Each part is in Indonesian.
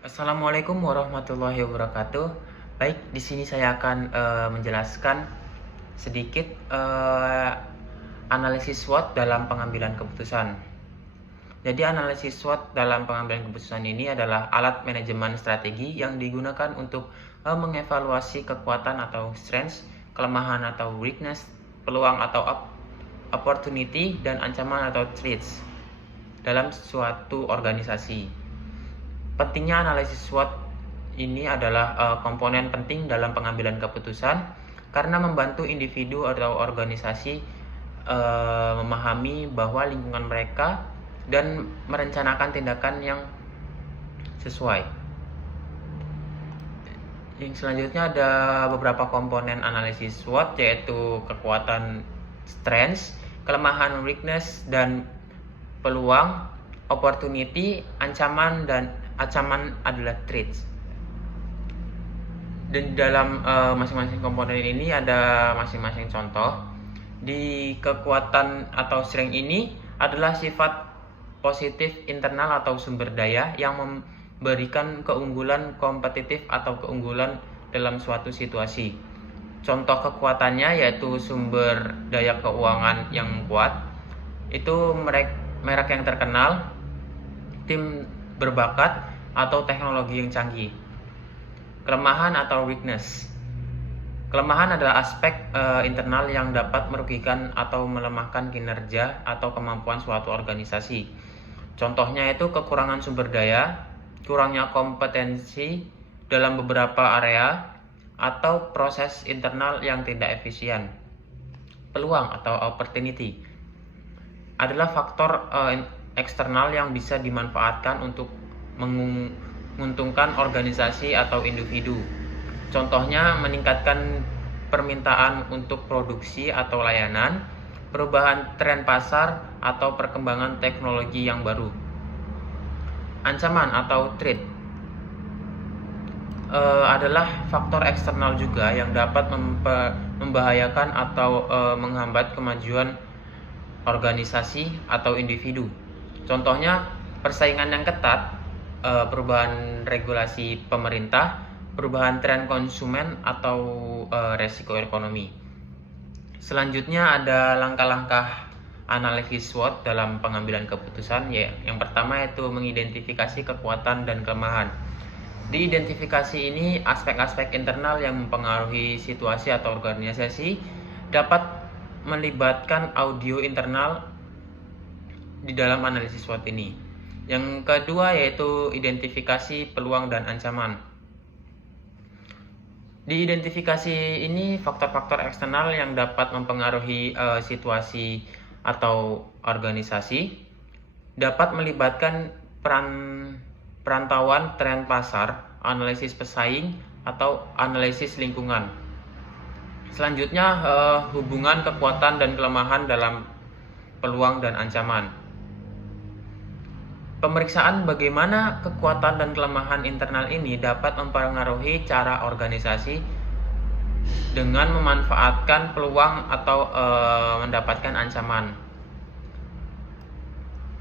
Assalamualaikum warahmatullahi wabarakatuh. Baik, di sini saya akan menjelaskan sedikit analisis SWOT dalam pengambilan keputusan. Jadi analisis SWOT dalam pengambilan keputusan ini adalah alat manajemen strategi yang digunakan untuk mengevaluasi kekuatan atau strengths, kelemahan atau weakness, peluang atau opportunity, dan ancaman atau threats dalam suatu organisasi. Pentingnya analisis SWOT ini adalah komponen penting dalam pengambilan keputusan karena membantu individu atau organisasi memahami bahwa lingkungan mereka dan merencanakan tindakan yang sesuai. Yang selanjutnya ada beberapa komponen analisis SWOT, yaitu kekuatan strengths, kelemahan weakness, dan peluang, opportunity, ancaman adalah traits. Dan dalam masing-masing komponen ini ada masing-masing contoh. Di kekuatan atau strength ini adalah sifat positif internal atau sumber daya yang memberikan keunggulan kompetitif atau keunggulan dalam suatu situasi. Contoh kekuatannya yaitu sumber daya keuangan yang kuat, itu merek yang terkenal, tim berbakat, atau teknologi yang canggih. Kelemahan atau weakness. Kelemahan adalah aspek internal yang dapat merugikan atau melemahkan kinerja atau kemampuan suatu organisasi. Contohnya itu kekurangan sumber daya, kurangnya kompetensi dalam beberapa area, atau proses internal yang tidak efisien. Peluang atau opportunity adalah faktor eksternal yang bisa dimanfaatkan untuk menguntungkan organisasi atau individu. Contohnya meningkatkan permintaan untuk produksi atau layanan, perubahan tren pasar, atau perkembangan teknologi yang baru. Ancaman atau threat adalah faktor eksternal juga yang dapat membahayakan atau menghambat kemajuan organisasi atau individu. Contohnya persaingan yang ketat, perubahan regulasi pemerintah, perubahan tren konsumen, atau resiko ekonomi. Selanjutnya ada langkah-langkah analisis SWOT dalam pengambilan keputusan. Yang pertama yaitu mengidentifikasi kekuatan dan kelemahan. Di identifikasi ini, aspek-aspek internal yang mempengaruhi situasi atau organisasi dapat melibatkan audio internal di dalam analisis SWOT ini. Yang kedua yaitu identifikasi peluang dan ancaman. Di identifikasi ini, faktor-faktor eksternal yang dapat mempengaruhi situasi atau organisasi dapat melibatkan perantauan tren pasar, analisis pesaing, atau analisis lingkungan. Selanjutnya, hubungan kekuatan dan kelemahan dalam peluang dan ancaman. Pemeriksaan bagaimana kekuatan dan kelemahan internal ini dapat mempengaruhi cara organisasi dengan memanfaatkan peluang atau mendapatkan ancaman.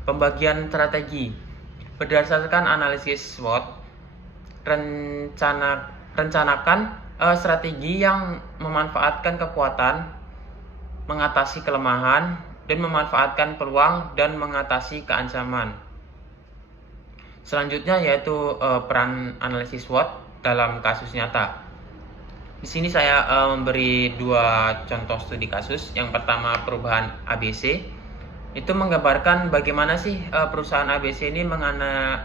Pembagian strategi. Berdasarkan analisis SWOT, rencanakan strategi yang memanfaatkan kekuatan, mengatasi kelemahan, dan memanfaatkan peluang dan mengatasi keancaman. Selanjutnya yaitu peran analisis SWOT dalam kasus nyata. Di sini saya memberi dua contoh studi kasus. Yang pertama perusahaan ABC. Itu menggambarkan bagaimana sih perusahaan ABC ini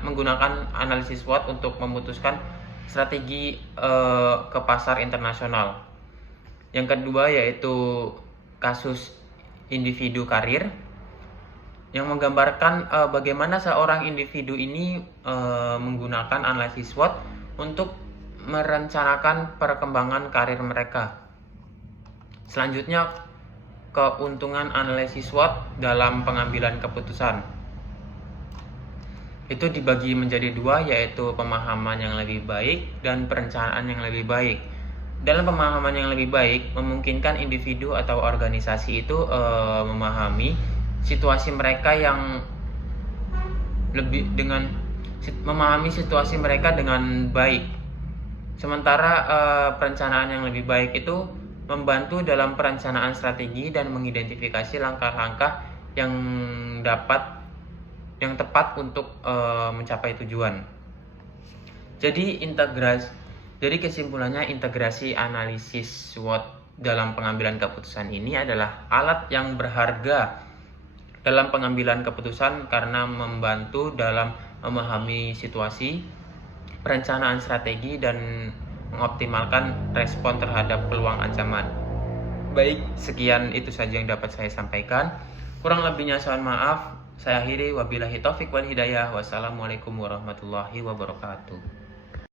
menggunakan analisis SWOT untuk memutuskan strategi ke pasar internasional. Yang kedua yaitu kasus individu karir, yang menggambarkan bagaimana seorang individu ini menggunakan analisis SWOT untuk merencanakan perkembangan karir mereka. Selanjutnya, keuntungan analisis SWOT dalam pengambilan keputusan. Itu dibagi menjadi dua, yaitu pemahaman yang lebih baik dan perencanaan yang lebih baik. Dalam pemahaman yang lebih baik, memungkinkan individu atau organisasi itu memahami situasi mereka yang lebih dengan memahami situasi mereka dengan baik. Sementara perencanaan yang lebih baik itu membantu dalam perencanaan strategi dan mengidentifikasi langkah-langkah yang tepat untuk mencapai tujuan. Jadi kesimpulannya, integrasi analisis SWOT dalam pengambilan keputusan ini adalah alat yang berharga dalam pengambilan keputusan karena membantu dalam memahami situasi, perencanaan strategi, dan mengoptimalkan respon terhadap peluang ancaman. Baik, sekian itu saja yang dapat saya sampaikan. Kurang lebihnya mohon maaf. Saya akhiri, wabillahi taufik wal hidayah. Wassalamualaikum warahmatullahi wabarakatuh.